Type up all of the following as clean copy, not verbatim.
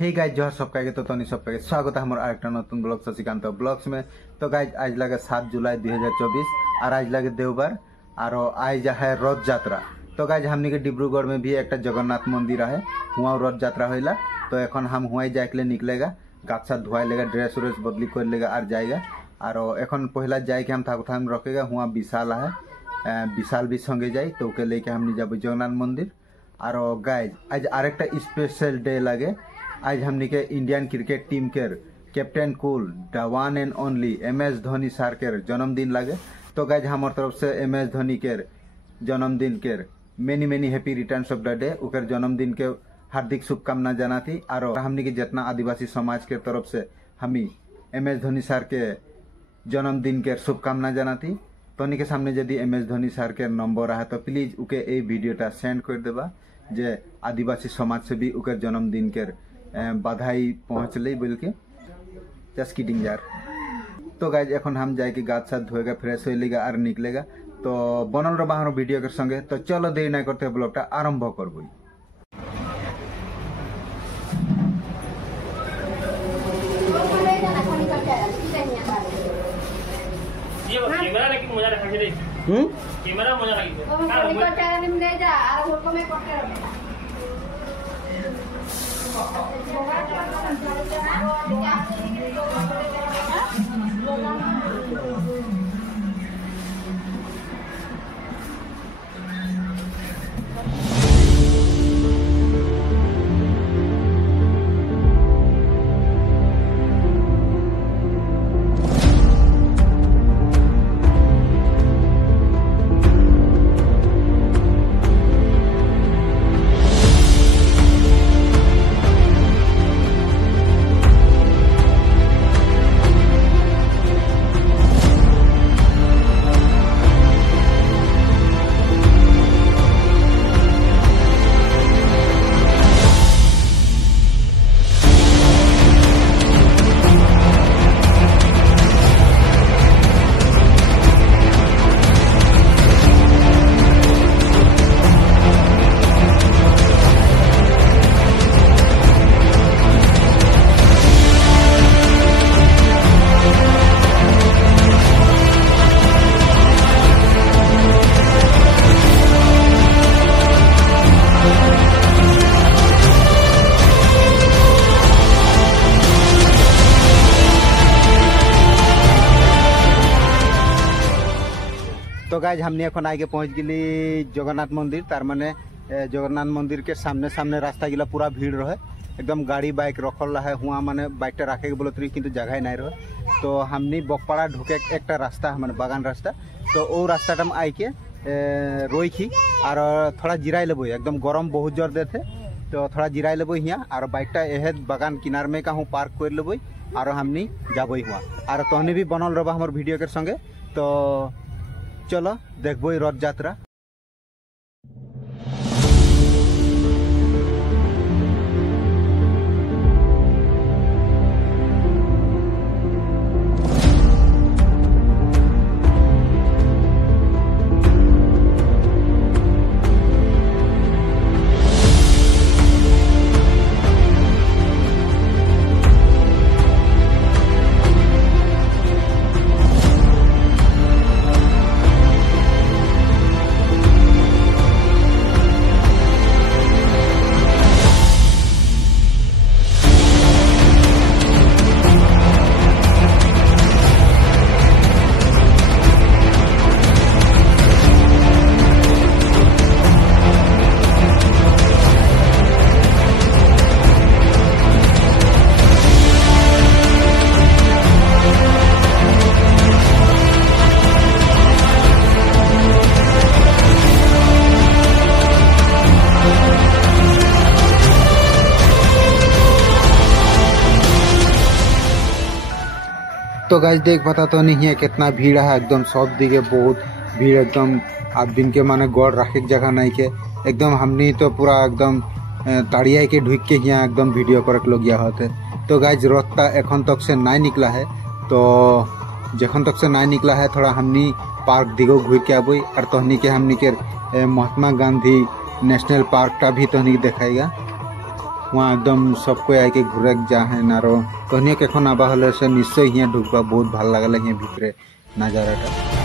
Hey guys जोहार सबका तो तनी सबका स्वागत है हमारे आरेकटा नतून ब्लॉग शशिकांत ब्लॉग्स में। तो गाइज आज लगे 7 जुलाई 2024 और आज लगे देवबार और आज है रथ यात्रा। तो गाइज हमने के डिब्रूगढ़ में भी एक जगन्नाथ मंदिर है, हुआ रथ यात्रा होला। तो एखन हम हुआ जाए के लिए निकलेगा, गात साथ धुआई लेगा, ड्रेस व्रेस बदली कर लेगा और जाएगा। और एखन पहला जाए के हम ठाकुर में रखेगा, हुआ विशाल है, विशाल भी संगे जाए तो के लेके हमने जब जगन्नाथ मंदिर। और गाइज आज आरेकटा स्पेशल डे लगे, आज हमने के इंडियन क्रिकेट टीम के captain cool the one and only MS Dhoni sir के जन्मदिन लगे। तो गाइज हमारे तरफ से MS धोनी के जन्मदिन के many happy returns of the day, उकर जन्मदिन के हार्दिक शुभकामना जानाती। और हमने के जितना आदिवासी समाज के तरफ से हमी MS धोनी सर के जन्मदिन के शुभकामना जानाती। तो के सामने यदि MS धोनी सर के नंबर है तो प्लीज उके ए वीडियोटा सेंड कर देबा, जे आदिवासी समाज से भी उकर जन्मदिन के बधाई पहुँच ली बोल के। जस्ट किडिंग यार। तो गाइज एखन हम जाए कि गात साथ धोएगा, फ्रेश हो लेगा और निकलेगा। तो बनल रहा हमारे वीडियो के संगे। तो चलो देरी ना करते ब्लॉगटा आरंभ करब। कैमरा लेकिन मजा रखा दे। कैमरा मजा लगी तो गाइज हमने এখন आगे पहुँच गली जगन्नाथ मंदिर। तार माने जगन्नाथ मंदिर के सामने सामने रास्ता गिला पूरा भीड़ रहे, एकदम गाड़ी बाइक रखल रहा हुआ, माने बाइकटा रखे के बोलो किंतु जगह नहीं रहे। तो हमने बकपाड़ा ढुके एक रास्ता माने बागान रास्ता, तो वो रास्ता में आई के रोखी और थोड़ा जिराई लेबो, एकदम गरम बहुत जोर देते। तो थोड़ा जिराई लेबो यहाँ और बाइकटा एहे बागान किनार में कहूँ पार्क कर लेबो और हमने जाबो हुआ। और तहने भी बनल रहा हमारे वीडियो के संगे। तो चलो देखबो रथ यात्रा। तो गाइस देख पता तो नहीं है कितना भीड़ है, एकदम सब दिखे बहुत भीड़, एकदम आदमी के माने गौर रखे जगह नहीं के एकदम। हमने तो पूरा एकदम ताड़िया के ढुक के यहाँ एकदम वीडियो करक लोग गया होते। तो गाइस रस्ता एखन तक से नहीं निकला है, तो जखन तक से नहीं निकला है थोड़ा हमनी पार्क दिगो घूर के आबो और तहनी के हमनी के महात्मा गांधी नेशनल पार्क टा भी तहनी देखाएगा। वहाँ एकदम सबको आके घूरे जा है आरो कहनी के এখন आबा हले से निश्चय हिया ढुकबा बहुत ভাল लागल हिया भितरे नजाराटा।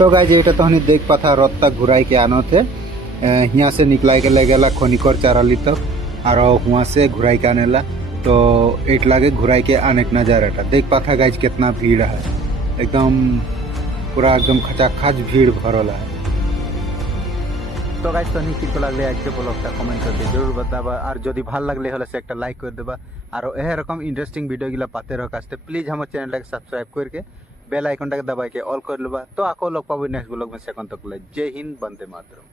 तो गाइज ये तो हनी देख पाथा रथ तक घुराई के आनो थे यहाँ से निकलाई के ले गला खोनिकर चाराली तक और वहाँ से घुराई के आने ला तो एट लागे घुराई के आने का नजारा देख पाथा गाइज कितना भीड़ है एकदम पूरा एकदम खचाखच भीड़ भरल है। तो गाइज तो किनको लगले आज के ब्लॉगटा कमेंट करके जरूर बताबा और जदि ভাল লাগলে হলে একটা লাইক করে দেবা আর এই রকম ইন্টারেস্টিং ভিডিও গুলা পাতে রাখ আসতে প্লিজ আমার চ্যানেলটাকে সাবস্ক্রাইব करके बेल आइकन दबाई के ऑल कर लेबा। तो आको लोग पाबो नेक्स्ट ब्लॉग में सेकंड तक ले। जय हिंद, वंदे मातरम।